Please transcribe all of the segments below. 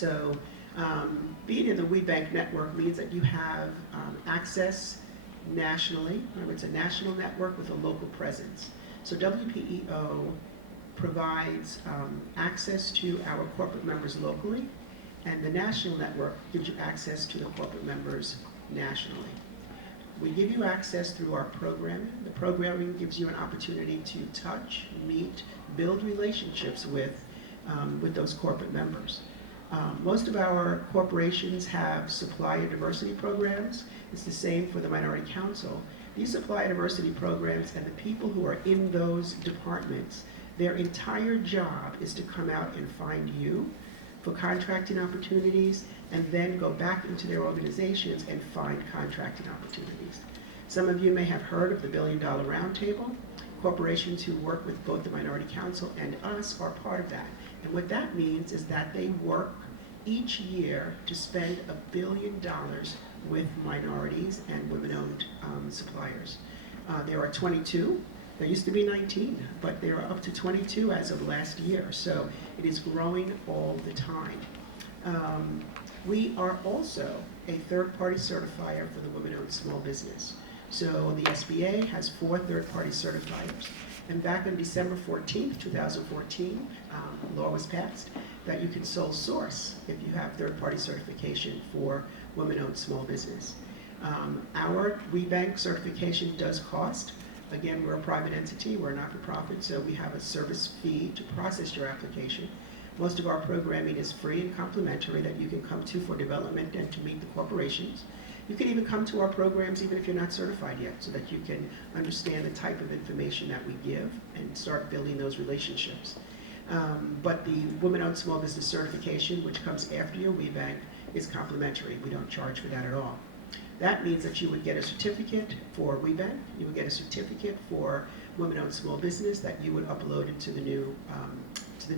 So being in the WeBank network means that you have access nationally. It's a national network with a local presence. So WPEO provides access to our corporate members locally, and the national network gives you access to the corporate members nationally. We give you access through our programming. The programming gives you an opportunity to touch, meet, build relationships with those corporate members. Most of our corporations have supplier diversity programs. It's the same for the Minority Council. These supplier diversity programs and the people who are in those departments, their entire job is to come out and find you for contracting opportunities and then go back into their organizations and find contracting opportunities. Some of you may have heard of the $1 Billion Roundtable. Corporations who work with both the Minority Council and us are part of that. And what that means is that they work each year to spend $1 billion with minorities and women-owned suppliers. There are 22. There used to be 19, but there are up to 22 as of last year. So it is growing all the time. We are also a third-party certifier for the women-owned small business. So the SBA has 4 third-party certifiers. And back on December 14th, 2014, a law was passed that you can sole source if you have third-party certification for women-owned small business. Our WeBank certification does cost. Again, we're a private entity, we're a not-for-profit, so we have a service fee to process your application. Most of our programming is free and complimentary that you can come to for development and to meet the corporations. You can even come to our programs even if you're not certified yet, so that you can understand the type of information that we give and start building those relationships. But the Women-Owned Small Business Certification, which comes after your WeBank, is complimentary. We don't charge for that at all. That means that you would get a certificate for WeBank, you would get a certificate for Women-Owned Small Business that you would upload into the new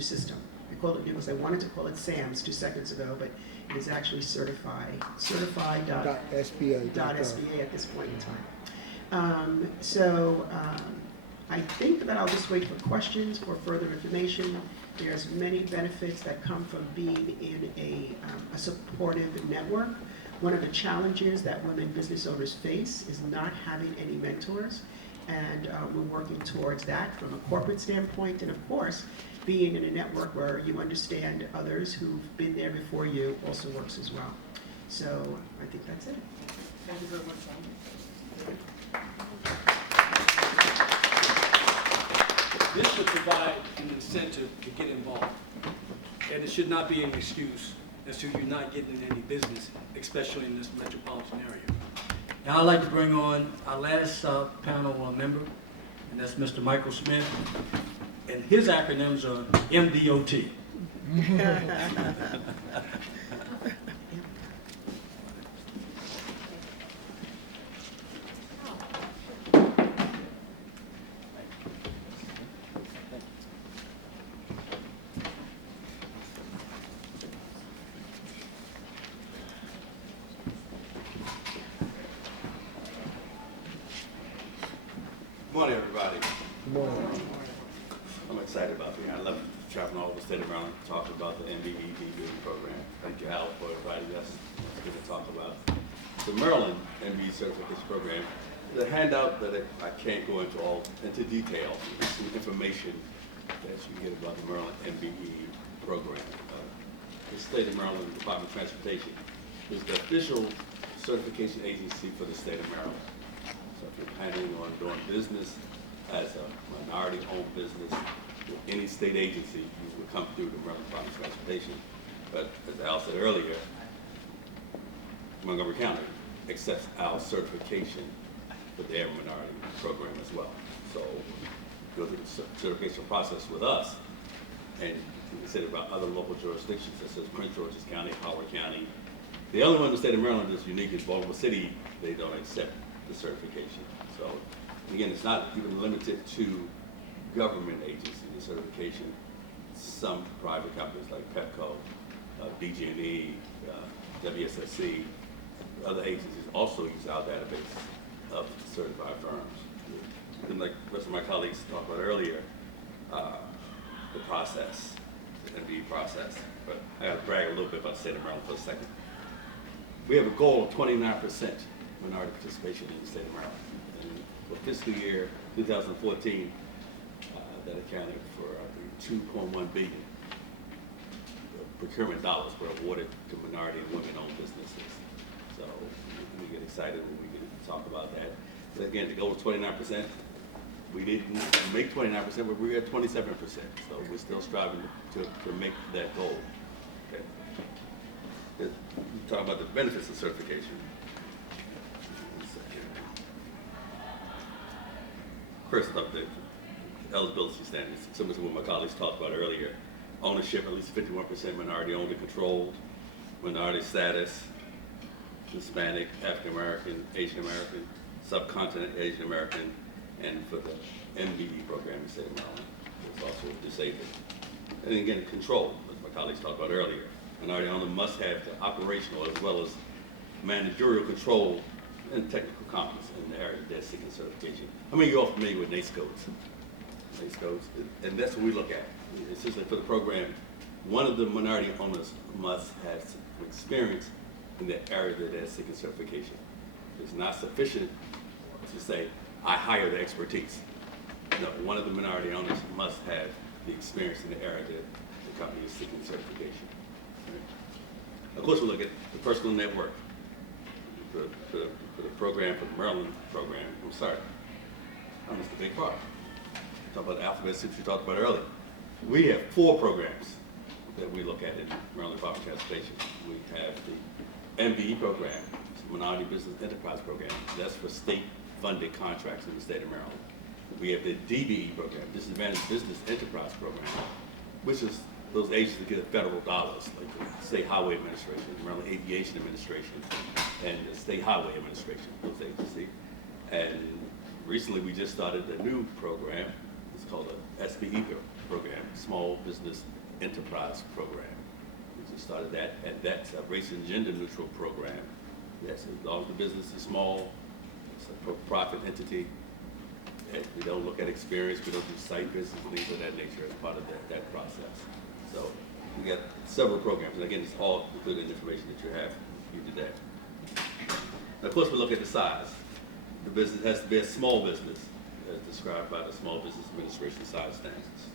system. I call it new because I wanted to call it SAMS 2 seconds ago, but it is actually certified.sba at this point in time. I think that I'll just wait for questions or further information. There's many benefits that come from being in a supportive network. One of the challenges that women business owners face is not having any mentors, and we're working towards that from a corporate standpoint, and of course, being in a network where you understand others who've been there before you also works as well. So I think that's it. Thank you very much, This would provide an incentive to get involved, and it should not be an excuse as to you not getting any business, especially in this metropolitan area. Now I'd like to bring on our last panel member, and that's Mr. Michael Smith, and his acronyms are MDOT. Good morning, everybody. Good morning. I'm excited about being here. I love traveling all over the state of Maryland, talking about the MDED program. Thank you, Al, for inviting us. It's good to talk about the Maryland MBE certification program. The handout that I can't go into detail. Some information that you get about the Maryland MBE program. The state of Maryland Department of Transportation is the official certification agency for the state of Maryland. So if you're planning on doing business as a minority-owned business with any state agency, you would come through the Maryland Department of Transportation. But as Al said earlier, Montgomery County accepts our certification for their minority program as well. So go through the certification process with us, and you consider about other local jurisdictions such as Prince George's County, Howard County. The only one in the state of Maryland that's unique is Baltimore City. They don't accept the certification. So again, it's not even limited to government agencies, the certification. Some private companies like Pepco, BG&E, WSSC, other agencies also use our database of certified firms. And like the rest of my colleagues talked about earlier, the process, the MBE process. But I got to brag a little bit about the state of Maryland for a second. We have a goal of 29% minority participation in the state of Maryland. And for fiscal year 2014, that accounted for, I think, $2.1 billion procurement dollars were awarded to minority and women-owned businesses. So we get excited when we get to talk about that. But again, the goal was 29%. We didn't make 29%, but we're at 27%. So we're still striving to make that goal. Okay. We're talking about the benefits of certification. First up, the eligibility standards. Similar to what my colleagues talked about earlier. Ownership, at least 51% minority owned and controlled. Minority status, Hispanic, African American, Asian American, subcontinent Asian American, and for the MDE program in the state of Maryland, it's also disabled. And again, control, as my colleagues talked about earlier. Minority owner must have the operational as well as managerial control and technical competence in the area they're seeking certification. How many of you are familiar with NACE codes? NACE codes, and that's what we look at. Essentially for the program, one of the minority owners must have some experience in the area that they're seeking certification. It's not sufficient to say, I hire the expertise. No, one of the minority owners must have the experience in the area that the company is seeking certification. Right? Of course, we look at the personal network for the program, for the Maryland program. I'm sorry, I missed a big part. Talk about the alphabet soup you talked about earlier. We have 4 programs that we look at in Maryland Department of Transportation. We have the MBE program, it's a Minority Business Enterprise Program. That's for state-funded contracts in the state of Maryland. We have the DBE program, Disadvantaged Business Enterprise Program, which is those agencies that get federal dollars, like the State Highway Administration, the Maryland Aviation Administration, and the State Highway Administration, those agencies. And recently we just started a new program. It's called the SBE program, Small Business Enterprise Program. We just started that, and that's a race and gender neutral program. Yes, as long as the business is small, it's a for-profit entity. And we don't look at experience, we don't do site visits, things of that nature as part of that process. So we got several programs, and again, it's all included in the information that you have here today. Now, of course, we look at the size. The business has to be a small business, as described by the Small Business Administration size standards.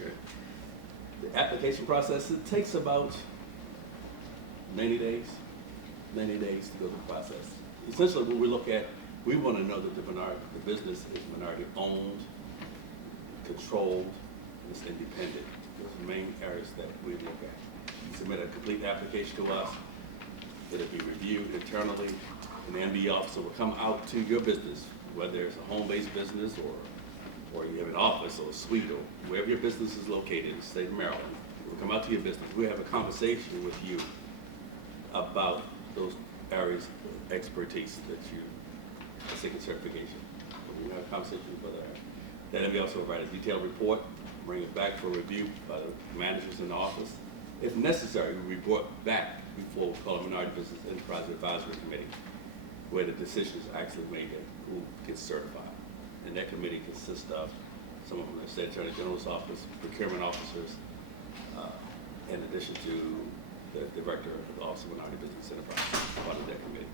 Okay. The application process, it takes about 90 days to go through the process. Essentially, what we look at, we want to know that the business is minority owned, controlled, and it's independent. Those are the main areas that we look at. You submit a complete application to us, it'll be reviewed internally, and the MD officer will come out to your business, whether it's a home-based business or you have an office or a suite or wherever your business is located in the state of Maryland. We'll come out to your business. We'll have a conversation with you about those areas of expertise that you are seeking certification. We'll have a conversation about that. Then we also write a detailed report, bring it back for review by the managers in the office. If necessary, we report back before we call a Minority Business Enterprise Advisory Committee, where the decision is actually made that who gets certified. And that committee consists of someone from the State Attorney General's office, procurement officers, in addition to the director of the Office of Minority Business Enterprise, part of that committee.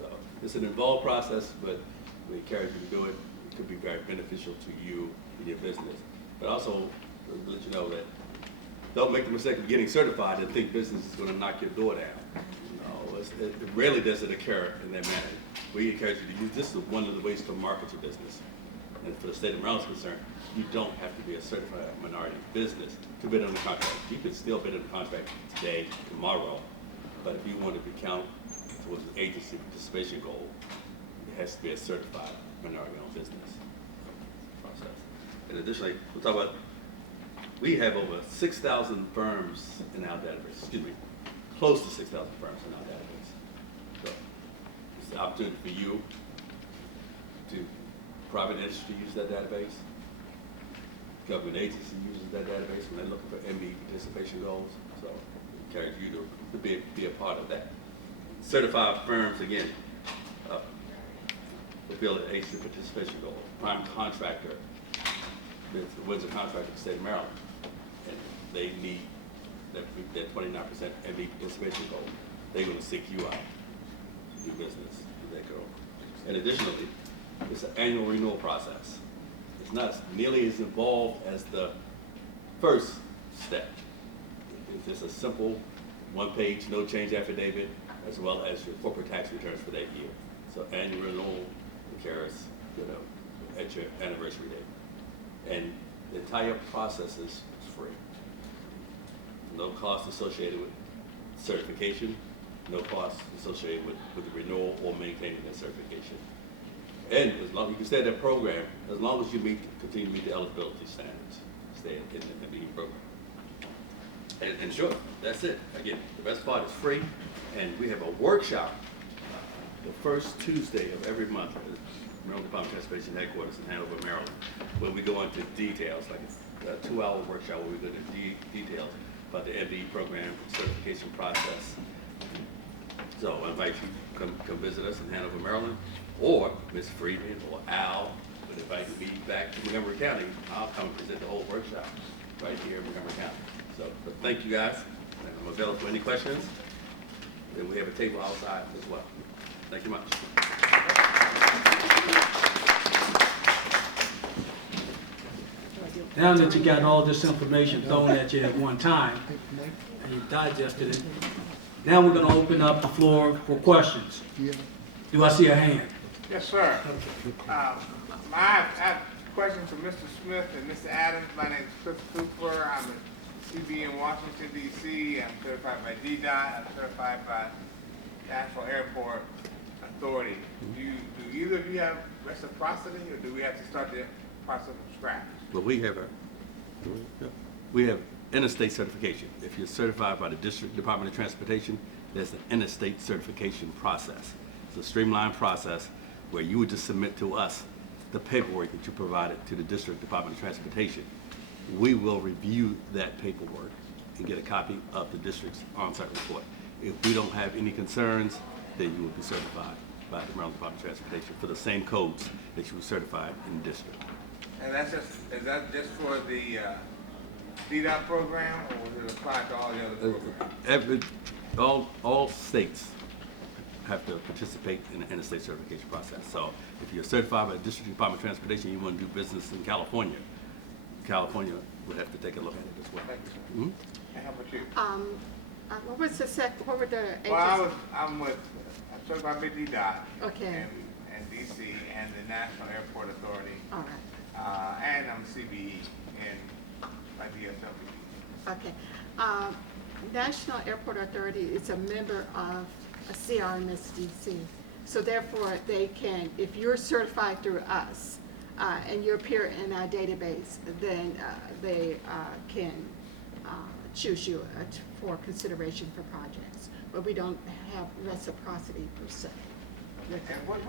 So it's an involved process, but we encourage you to do it. It could be very beneficial to you and your business. But also, let you know that don't make the mistake of getting certified and think business is going to knock your door down. No, it rarely does it occur in that manner. We encourage you to use this as one of the ways to market your business. And for the state of Maryland is concerned, you don't have to be a certified minority business to bid on the contract. You can still bid on the contract today, tomorrow, but if you want to be counted towards the agency participation goal, it has to be a certified minority-owned business process. And additionally, we'll talk about, we have over 6,000 firms in our database, excuse me, close to 6,000 firms in our database. So it's the opportunity for you to private industry use that database. Government agency uses that database when they're looking for MBE participation goals. So we encourage you to be a part of that. Certified firms, again, fulfill the agency participation goal. Prime contractor, wins a contract in the state of Maryland, and they need that that 29% MD participation goal, they're going to seek you out to do business with that goal. And additionally, it's an annual renewal process. It's not nearly as involved as the first step. It's just a simple one-page, no change affidavit, as well as your corporate tax returns for that year. So annual renewal occurs, at your anniversary date. And the entire process is free. No cost associated with certification, no cost associated with the renewal or maintaining that certification. And as long as you can stay in that program, as long as you continue to meet the eligibility standards, stay in the MDE program. And sure, that's it. Again, the best part is free, and we have a workshop the first Tuesday of every month at the Maryland Department of Transportation headquarters in Hanover, Maryland, where we go into details, like a 2-hour workshop where we go into details about the MDE program, certification process. So I invite you to come visit us in Hanover, Maryland, or Ms. Friedman or Al would invite me back to Montgomery County. I'll come and present the whole workshop right here in Montgomery County. So, but thank you guys. And I'm available for any questions. And we have a table outside as well. Thank you much. Now that you got all this information thrown at you at one time, and you digested it, now we're going to open up the floor for questions. Do I see a hand? Yes, sir. I have a question for Mr. Smith and Mr. Adams. My name is Chris Cooper. I'm a CB in Washington, D.C. I'm certified by DDOT. I'm certified by National Airport Authority. Do either of you have reciprocity, or do we have to start the process from scratch? Well, we have interstate certification. If you're certified by the District Department of Transportation, there's an interstate certification process. It's a streamlined process where you would just submit to us the paperwork that you provided to the District Department of Transportation. We will review that paperwork and get a copy of the district's on-site report. If we don't have any concerns, then you will be certified by the Maryland Department of Transportation for the same codes that you were certified in the district. And is that just for the DDOT program, or will it apply to all the other programs? All states have to participate in the interstate certification process. So if you're certified by the District Department of Transportation, you want to do business in California, California would have to take a look at it as well. Thank you, sir. Mm-hmm. And how about you? What was what were the agencies? Well, I'm certified by DDOT. Okay. And DC and the National Airport Authority. All right. And I'm CBE by DSW. Okay. National Airport Authority is a member of a CRMSDC. So therefore, they can, if you're certified through us and you appear in our database, then they can choose you for consideration for projects. But we don't have reciprocity per se.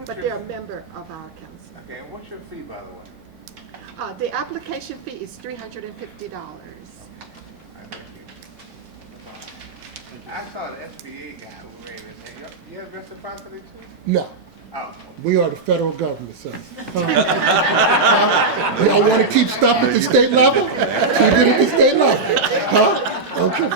But they're a member of our council. Okay, and what's your fee, by the way? The application fee is $350. I saw the SBA guy who made this thing. You have reciprocity too? No, Oh. we are the federal government, sir. Y'all want to keep stuff at the state level? Keep it at the state level. Huh? Okay.